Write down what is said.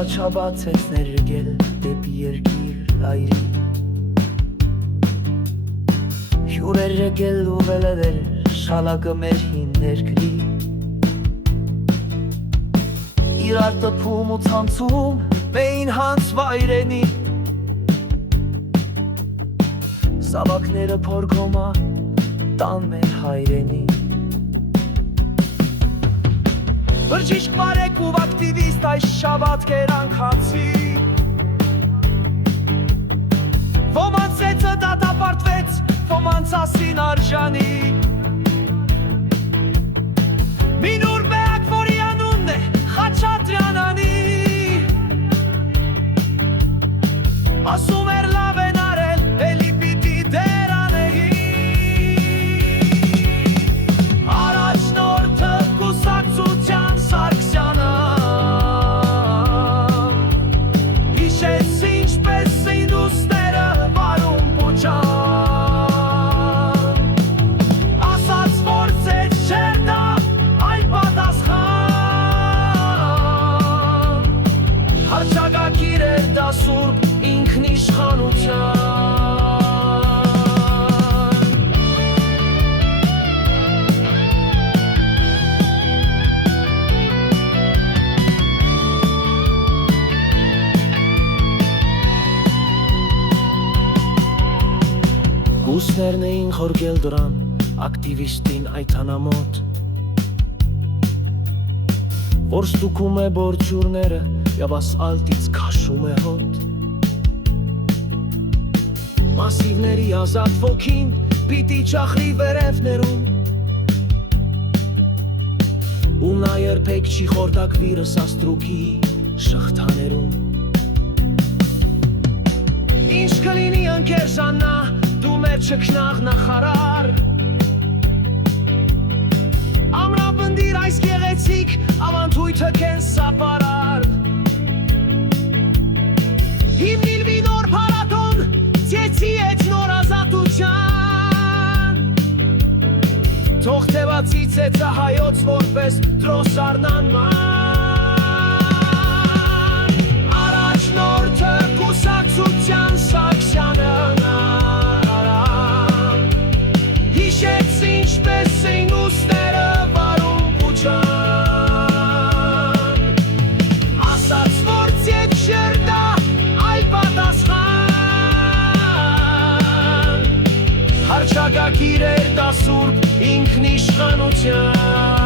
առաջաբացեց ներգել դեպի երկիր այրի Հյուրեր եկել ու վելeder շալակը մեր հին ներքրի Իրար տպում ու ցանցում մեին հանց վայրենի Սավակները փորկոմա տան մեր հայրենի Բրջիշկ մարեք ու ակտիվիստ այս շաբաթ կերանքացի Ոմանց սեցը դատապարտվեց, ոմանց ասին արժանի Մինուր բեակ, որի անունն է Խաչատրյանանի Ասում էր լավ են արել, էլի պիտի դերանեի Առաջնորդը կուսակցության Հռչակագիր էր դա սուրբ ինքնիշխանության Հուսներն էին խորգել դրան ակտիվիստին այդ անամոտ Որ ստուքում է բորջուրները և ասալտից կաշում է հոտ Մասիվների ազատ ոգին պիտի ճախրի վերևներում Ու նա երբեք չի խորտակվի ռսաստրուքի շղթաներում Ինչ կլինի ընկեր Ժաննա, դու մեր չքնաղ նախարար Ամրապնդիր այս գեղեցիկ ավանդույթը կեն սապարար Հիմնիլ մի նոր պարատոն, ձեցի էջ նոր ազատության Թող թևացի ծեցը հայոց որպես տրոսարնանման Առաջնորդը կուսակցության Սաքսյանը Հիշեց ինչպես էին ուսները վարում պուչան Ասաց որ ձետ շերդա այլ պատասխան Հռչակագիր էր դա սուրբ ինքնիշխանության